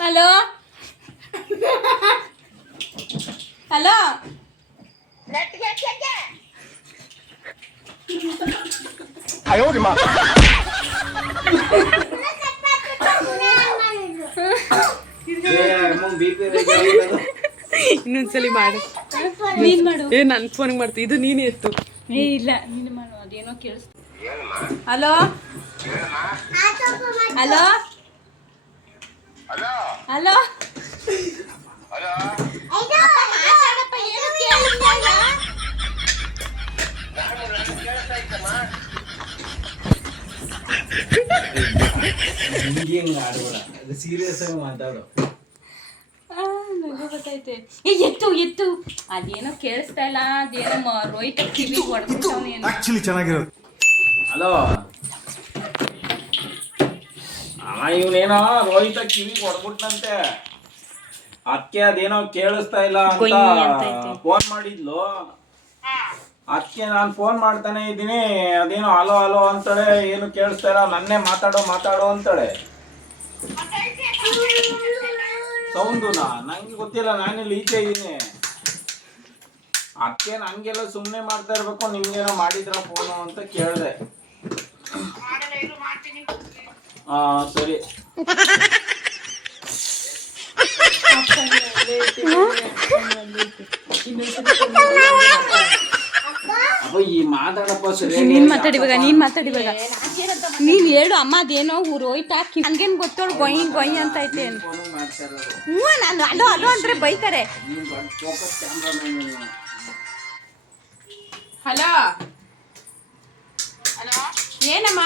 Hello? Hello? ಇನ್ನೊಂದ್ಸಲಿ ಮಾಡು. ನೀನ್ ಮಾಡು. ಏ ನನ್ ಫೋನ್ ಮಾಡ್ತೀನಿ ಇದು ನೀನೇ ಎತ್ತು. ಏ ಇಲ್ಲ ನೀನು ಮಾಡು ಅದೇನೋ ಕೇಳಿಸ್ತು. ಹಲೋ ಹಲೋ ಹಲೋ ಅಪ್ಪ ಮಾತಾಡಪ್ಪ, ಏನು ಕೇಳಿಸ್ತಾ ಇಲ್ಲ. ಹಿಂಗೆ ಹಿಂಗೆ ಆಡ್ಬೇಡ? ಅದು ಸೀರಿಯಸ್ ಆಗಿ ಮಾತಾಡು. ಆ, ನಗು ಬರ್ತೈತೆ ಏ ಎತ್ತು ಎತ್ತು. ಅದೇನೋ ಕೇಳಿಸ್ತಾ ಇಲ್ಲ ಅದೇನೋ ರೋಹಿತ್ ಕಿವಿ ಹೊಡ್ಬಿಟ್ಟವ್ನೇನೋ ಆಕ್ಚುಲಿ ಚೆನ್ನಾಗಿರೋದು. ಹಲೋ. ಅವ ಇವನೇನೋ ರೋಹಿತ ಕಿವಿ ಹೊಡ್ಬಿಟ್ನಂತೆ. ಅದಕ್ಕೆ ಅದೇನೋ ಕೇಳಿಸ್ತಾ ಇಲ್ಲ ಅಂತ ಫೋನ್ ಮಾಡಿದ್ಲು. ಅದಕ್ಕೆ ನಾನು ಫೋನ್ ಮಾಡ್ತಾನೆ ಇದ್ದೀನಿ. ಅದೇನೋ ಹಲೋ ಹಲೋ ಅಂತಾಳೆ. ಏನು ಕೇಳಿಸ್ತಾ ಇಲ್ಲ. ನನ್ನೇ ಮಾತಾಡೋ ಮಾತಾಡೋ ಅಂತಾಳೆ. ಸೌಂಡುನಾ ನಂಗೆ ಗೊತ್ತಿಲ್ಲ, ನಾನಿಲ್ಲಿ ಈಚೆ ಇದ್ದೀನಿ ಅದಕ್ಕೆ ನಂಗೆಲ್ಲ ಸುಮ್ಮನೆ ಮಾಡ್ತಾ ಇರ್ಬೇಕು, ನಿಮ್ಗೇನೋ ಮಾಡಿದ್ರ ಫೋನು ಅಂತ ಕೇಳಿದೆ. ಹಾ ಸರಿ. ಈ ಮಾತಾಡಪ್ಪ ಸರಿ ನೀನ್ ಮಾತಾಡಿವಾಗ ನೀನ್ ಮಾತಾಡಿವಾಗ ನೀನ್ ಹೇಳು ಅಮ್ಮ ಅದೇನೋ ಊರು ಹೋಯ್ತಾ ಹಂಗೇನ್ ಗೊತ್ತೋಳು ಗೊಯ್ ಗೊಯ್ ಅಂತ ಐತೆ ಹ್ಞೂ ನಾನು ಅಲೋ ಅಲೋ ಅಂದ್ರೆ ಬೈತಾರೆ. ಹಲೋ? ಏನಮ್ಮ?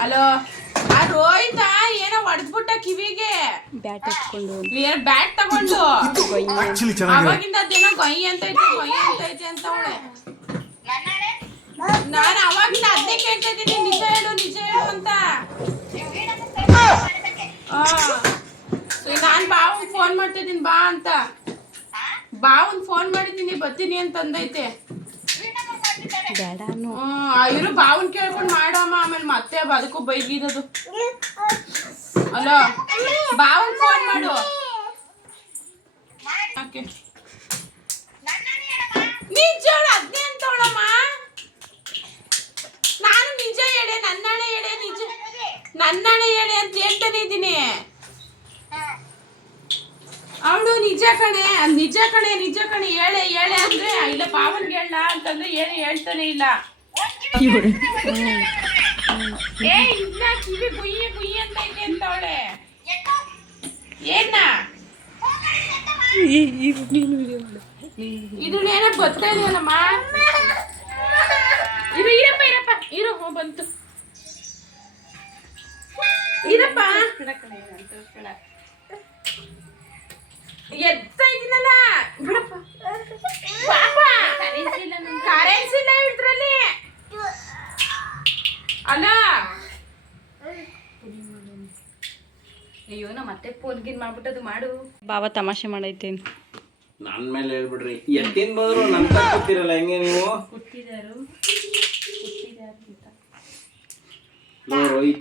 ಹಲೋ? ರೋಹಿತ ಏನೋ ಹೊಡೆದ್ಬಿಟ್ಟ ಕಿವಿಗೆ. ಬ್ಯಾಟ್ ಎತ್ಕೊಂಡು ಕ್ಲಿಯರ್ ಬ್ಯಾಟ್ ತಗೊಂಡು. ಆಕ್ಚುಲಿ ಚೆನ್ನಾಗಿರೋದು ಅವಾಗಿಂದ ಅದೇನೋ ಗೊಯ್ ಅಂತ ಐತೆ ಗೊಯ್ ಅಂತ ಐತೆ ಅಂತ ಅವಳೆ. ನಾನು ಅವಾಗಿಂದ ಅದನ್ನೇ ಕೇಳ್ತಾ ಇದ್ದೀನಿ. ನಿಜ ಹೇಳು ನಿಜ ಹೇಳು ಅಂತ. ನಾನು ಬಾವು ಫೋನ್ ಮಾಡ್ತಿದ್ದೀನಿ ಬಾ ಅಂತ. ಬಾವನ್ ಫೋನ್ ಮಾಡಿದ್ದೀನಿ ಬರ್ತೀನಿ ಅಂತ ಅಂದೈತೆ ಬೇಡ ಇರು ಬಾವನ್ ಕೇಳ್ಕೊಂಡು ಮಾಡಮ್ಮ ಆಮೇಲೆ ಮತ್ತೆ ಅದಕ್ಕೂ ಬೈಗಿದದು ಅಲೋ ಬಾವನ್ ಫೋನ್ ಮಾಡು. ಓಕೆ ನಿಜ ಹೇಳು ಅದ್ನೇ ಅಂತವಳಮ್ಮ ನಾನು ನಿಜ ಹೇಳೆ ನನ್ನಣೆ ಹೇಳೆ ನಿಜ ನನ್ನಣೆ ಹೇಳೆ ಅಂತ ಹೇಳ್ತಾನೆ ಇದ್ದೀನಿ ಅವಳು ನಿಜ ಕಣೆ ಅದ್ ನಿಜ ಕಣೆ ನಿಜ ಕಣೆ ಹೇಳೆ ಹೇಳೆ ಅಂದ್ರೆ ಇಲ್ಲ ಪಾವನ್ ಹೇಳ ಅಂತಂದ್ರೆ ಏನು ಹೇಳ್ತಾನೆ ಇಲ್ಲ. ಏ ಇಲ್ಲ ಕಿವಿ ಗುಯ್ಯಿ ಗುಯ್ಯಿ ಅಂತ ಇದೆ ಅಂತವಳೆ ಏನ ಇದು ಏನೋ ಗೊತ್ತಾ ಇದೆಯಲ್ಲಮ್ಮ ಇರು ಇರಪ್ಪ ಇರಪ್ಪ. ಇರು ಹ್ಞೂ ಬಂತು. ಇರಪ್ಪ. ಎತ್ತ ಇದೀನಲ್ಲ ಬಿಡಪ್ಪ. ಪಾಪ. ಕರೆನ್ಸಿ ಇಲ್ಲ ಇದ್ರಲ್ಲಿ. ಅಲ್ಲ ಅಯ್ಯೋ ನಾ ಮತ್ತೆ ಫೋನ್ ಗಿನ್ ಮಾಡ್ಬಿಟ್ಟದು ಮಾಡು. ಬಾವ ತಮಾಷೆ ಮಾಡೈತೇನು. ನನ್ ಮೇಲೆ ಹೇಳ್ಬಿಡ್ರಿ. ಎತ್ತಿನ ಬಂದ್ರು ನನ್ ಕೂತಿರಲ್ಲ ಹೆಂಗೆ ನೀವು?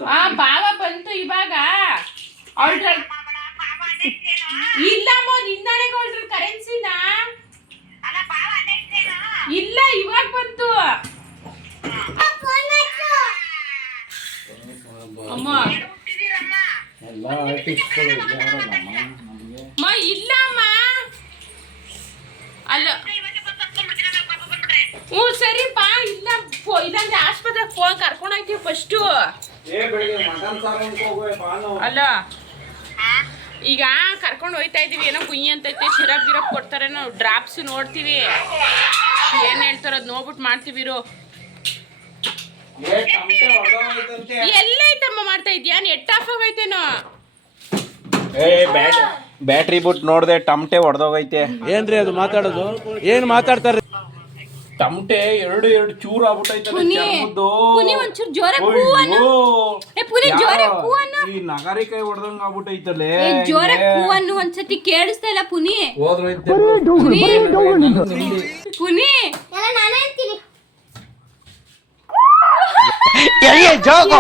ಆ ಬಾವ ಬಂತು ಇವಾಗ. ಅವ್ರ ಇಲ್ಲ ಕರೆನ್ಸಿನ ಇಲ್ಲ ಇವಾಗ ಬಂತು. ಅಮ್ಮ. ಇಲ್ಲ ಅಮ್ಮ. ಇಲ್ಲಮ್ಮ ಅಲ್ಲ. ಹ್ಞೂ ಸರಿ ಬಾ ಇಲ್ಲ ಇಲ್ಲಾಂದ್ರೆ ಆಸ್ಪತ್ರೆಗೆ ಫೋನ್ ಕರ್ಕೊಂಡು ಹೋಗ್ತೀವಿ ಫಸ್ಟು ಅಲ್ಲ. ಈಗ ಕರ್ಕೊಂಡು ಹೋಯ್ತಾ ಇದೀವಿ ಏನೋ ಕುಯ್ಯಿ ಅಂತೈತೆ ಸಿರಪ್ ಗಿರಪ್ ಕೊಡ್ತಾರೆ ನಾವು ಡ್ರಾಪ್ಸ್ ನೋಡ್ತೀವಿ. ಏನ್ ಹೇಳ್ತಾರ ಅದ್ ನೋಡ್ಬಿಟ್ಟು ಮಾಡ್ತೀವಿ ಇರು. ಏ ಟಮಟೆ ಹೊರ್ದೋಗೈತಂತೆ. ಎಲ್ಲೈತಮ್ಮ ಮಾಡ್ತಾ ಇದ್ಯಾ ನೆಟ್ ಆಫ್ ಆಗೈತೇನೋ ಬ್ಯಾಟ್ರಿ ಬಿಟ್ಟು ನೋಡ್ದೆ ಟಮಟೆ ಹೊಡೆದೋಗೈತೆ ಏನ್ರಿ ಅದು ಮಾತಾಡೋದು? ಏನ್ ಮಾತಾಡ್ತಾರೆ ಟಮಟೆ ಎರಡು ಎರಡು ಚೂರು ಆಗ್ಬಿಟ್ಟೈತೆ ಪುನಿ, ಚರ್ಮದ್ದು. ಪುನಿ ಒಂಚೂರು ಜೋರ ಕೂ ಪುನಿ ಜೋರ ಈ ನಗರಿ ಕೇಳಿಸ್ತಾ ಇಲ್ಲ ಜೋಗ